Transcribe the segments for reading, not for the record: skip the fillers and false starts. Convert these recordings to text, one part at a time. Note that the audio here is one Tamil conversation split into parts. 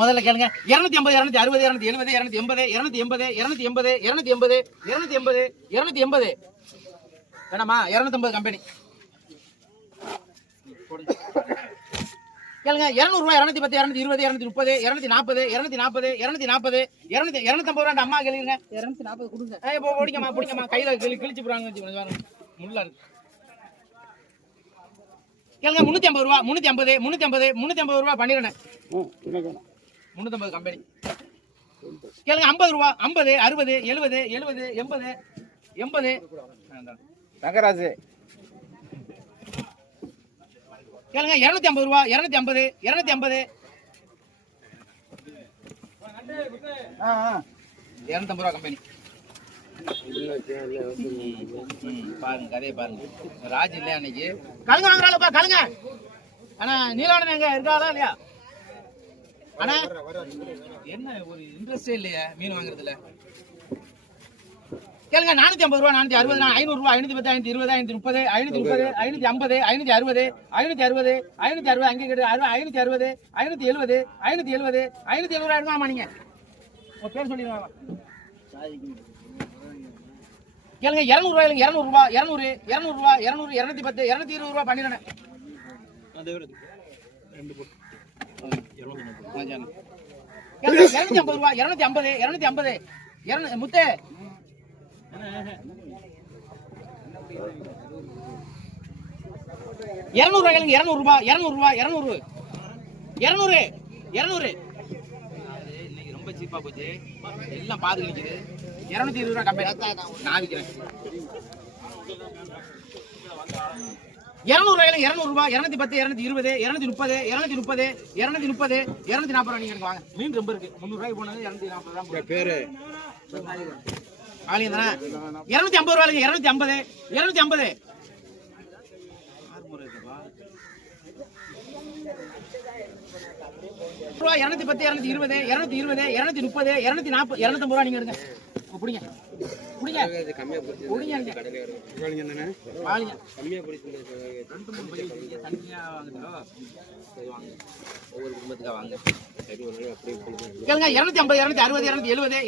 முதல்ல கேளுங்க. 250 260 270 280 280 280 280 280 வேணாமா? 250 கம்பெனி கேளுங்க. 200 ரூபாய் 210 220 230 240 240 240 250 ரூபாய் அம்மா கேளுங்க. 240 கொடுங்க. பிடிக்கமா கையில கிழிச்சு போறாங்க. முள்ளா இருக்கு கேளுங்க. 350 ரூபா 350 ரூபா பண்ணிடுறேன். 350 கம்பெனி கேளுங்க. 50 ரூபா 50 60 70 70 80 80 தங்கராஜு கேளுங்க. 250 ரூபா 250 250 250 ரூபா கம்பெனி பாருங்க. கதையை பாருங்க. ராஜ் இல்லையா அன்னைக்கு கழுங்க வாங்குறாங்கப்பா கழுங்க. ஆனா நீலானன் எங்க இருக்காளா இல்லையா? ஆனா என்ன ஒரு இன்ட்ரெஸ்டே இல்லையா மீன் வாங்குறதுல? கேளுங்க. 450 ரூபா 460 500 ரூபா 510 520 530 530 550 560 560 அங்கே கேட்டு 560 570 570 570 எடுக்காமா நீங்க உங்க பேர் சொல்லிடுவாங்க. கேளுங்க. 200 ரூபாய் 200 ரூபா 200 200 ரூபா 200 210 220 ரூபா பண்ணிடுறேன். 250 ரூபா 250 250 முத்தே 200 ரூபாய் 200 ரூபா 200 ரூபா 200 200 200 இன்னைக்கு ரொம்ப சீப்பா போச்சு. எல்லாம் பாது நிக்குது. 220 ரூபா கம்பெனி நான் விக்கிறேன். 200 ரூபாய் 200 ரூபா 210 220 230 230 230 240 ரூபா நீங்க வாங்க. மீன் ரொம்ப இருக்கு. 300 ரூபாய்க்கு போனது 240 ரூபா பேரு ஆலிங்க தானே. 250 ரூபாய்க்கு 250 250 ரூபா 210 220 220 230 240 250 ரூபா நீங்க எடுங்க. புடிங்க புடிங்க புடிங்க கடையில வாங்க கம்மியா பிடிச்சு 2 3 பை தனியா வாங்குறீங்களோ சரி வாங்க. ஒவ்வொரு குடும்பத்துக்கு வாங்க. சரி ஒரு நாள் அப்படியே கேளுங்க. 250 260 270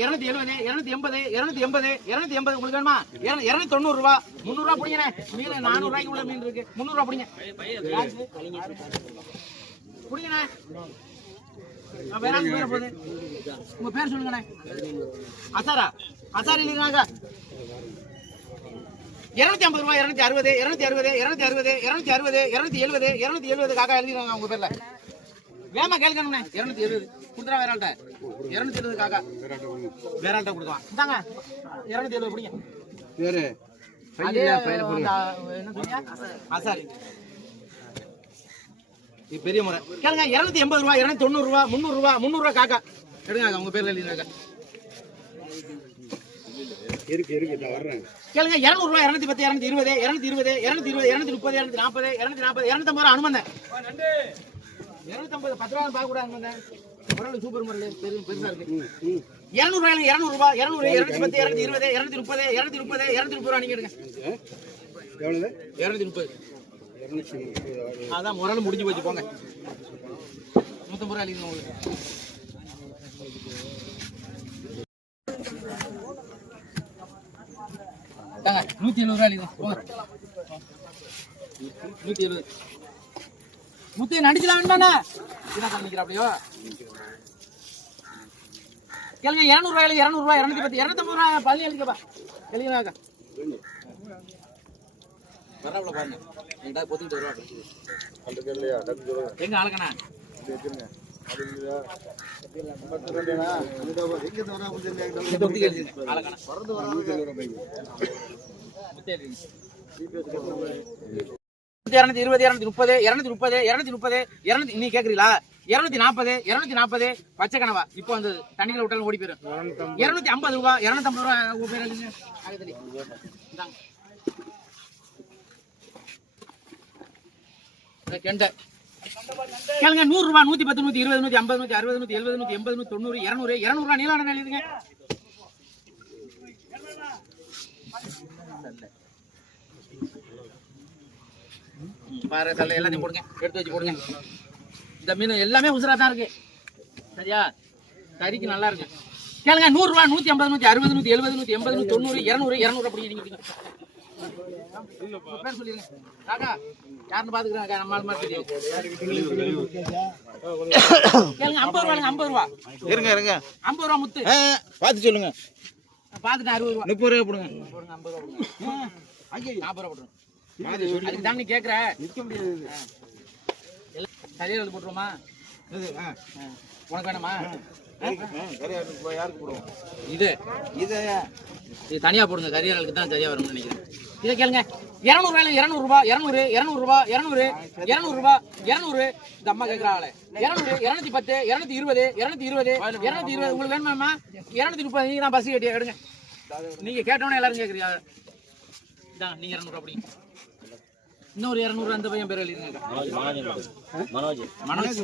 270 280 280 உங்களுக்கு வேணுமா? 290 ரூபா 300 ரூபா புடிங்கனே. மீன் 400 ரூபாய்க்கு உள்ள மீன் இருக்கு. 300 ரூபா புடிங்க புடிங்கனே. வேணாங்க பேர போகுது. உங்க பேர் சொல்லுங்கண்ணே. அசாரா அசாரி இல்லைங்க. 250 ரூபாய் 260 260 260 260 270 270 காக்கா எழுதிடுவாங்க உங்க பேர்ல. வேமா கேளுங்கண்ணே. 270 கொடுத்துறா வேறாள்கிட்ட. 270 காக்கா வேறாள்கிட்ட கொடுத்துவான். இந்தாங்க 270 பிடிங்க. பேரு என்ன சொன்னீங்க? அசாரி பெரிய முறை கேளுங்க. 280 ரூபா 290 ரூபா 300 ரூபா 300 ரூபா காக்கா எடுங்க. உங்க பேர்ல எழுதினாங்க இருக்கு இருக்கு வர்றேன். கேளுங்க. 200 ரூபா 210 220 220 220 230 240 240 250 ரூபா அனுமந்தேன். 250 10 ரூபா பார்க்க கூட அனுமந்தேன். முரல் சூப்பர் முரல் பெருசா இருக்கு. 200 ரூபாய் 200 ரூபா 200 210 220 230 230 230 ரூபா நீங்க எடுங்க. எவ்வளவு? 230 அதான் முரல் முடிஞ்சு போச்சு போங்க. 150 ரூபா அழிக்கணும் உங்களுக்கு. தாங்க 170 ரூபா அழிக்கணும் போங்க. 170 முத்தைய நடிக்கலாம் தானே நிக்கிறாப்லையோ. கேளுங்க. 200 ரூபாய் 200 ரூபாய் 210 250 ரூபா பள்ளி எழுதிக்கப்பா எழுதினாக்கா வர்றாப்புல பாருங்க. எங்க பொத்துக்கிட்டு வருவாங்க எங்க ஆளுக்கண்ணா நீ கேக்குறீங்களா? 240 240 பச்சை கனவா இப்போ வந்து தண்ணியில விட்டாலும் ஓடி போயிடும். 250 ரூபா 250 ரூபா கெண்டை கேளுங்க. 100 ரூபா 110 120 150 160 170 180 190 200 200 ரூபா நீலான எழுதுங்க. பாரு தள்ள எல்லாத்தையும் போடுங்க. எடுத்து வச்சு போடுங்க. இந்த மீன் எல்லாமே உசுரா தான் இருக்கு. சரியா? கறிக்கு நல்லா இருக்கு. கேளுங்க. 100 ரூபா, 150, 160, 170, 180, 190, 200, 200 அப்படி நீங்க பேர் சொல்லிருங்க. காக்கா யாருன்னு பாத்துக்கிறாங்க, நம்ம ஆள் மாதிரி தெரியும். கேளுங்க. 50 ரூபாங்க, 50 ரூபா. இருங்க 50 ரூபா முத்து. பார்த்து சொல்லுங்க. பாத்துட்டு 60 ரூபா. 30 ரூபா போடுங்க. 50 ரூபா போடுங்க. 40 ரூபா போடுங்க. அதுக்கு தான் நீ கேக்குற. நிக்க முடியாது. சரியா போட்டுருமா? உனக்கு வேணுமா? யாருக்கு போடுவோம்? இது தனியா போடுங்க. கரியாளுக்கு தான் சரியா வரும்னு நினைக்கிறேன். இதை கேளுங்க. 200 ரூபாய், 200 ரூபாய், 200, 200 ரூபாய், 200, 200 ரூபாய், 200. இந்த அம்மா கேட்கறாங்களே 200, 210, 220, 220, 220. உங்களுக்கு வேணுமாம்மா? 230. நீங்க தான் பஸ் கட்டி எடுங்க. நீங்க கேட்டோன்னே எல்லாரும் கேட்குறீங்க. இதான் நீங்க 200 ரூபாய் அப்படிங்க. இன்னொரு 200 அந்த பையன் பேர் எழுதிருங்க. மனோஜ்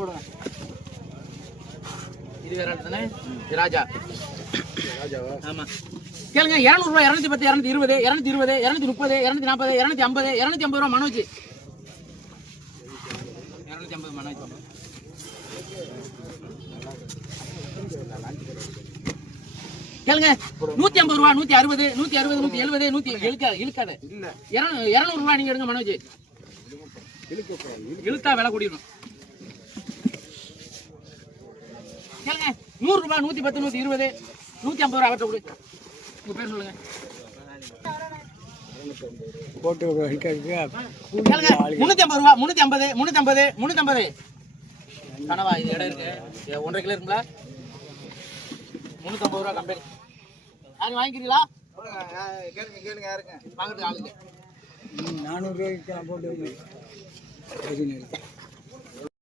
போடுங்க. இது வேற தானே? ராஜா. ஆமா. கேளுங்க. 200 ரூபாய், 210, 220, 220, 230, 240, 250, 250 ரூபாய் மனோஜ். 250 மனோஜ். கேளுங்க. 150 ரூபாய், 160, 160, 170, 170, இழுக்காத. 200 ரூபாய் நீங்க எடுங்க மனோஜ். இழுத்தா விலை கூடிடும். கேளுங்க. 100 ரூபாய், 110, 120, 150 ரூபாய் அவற்றை கொடு. உங்க பேர் சொல்லுங்க. போட்டு கேளுங்க. 350 ரூபாய், 350, 350, 350. கனவா இது இடம் இருக்கு. 1.5 கிலோ இருக்குங்களா? 350 ரூபாய் கம்பெனி. யாரும் வாங்கிக்கிறீங்களா? கேளுங்க யாருங்க வாங்குறதுக்கு ஆளுங்க. 400 ரூபாய்க்கு போட்டு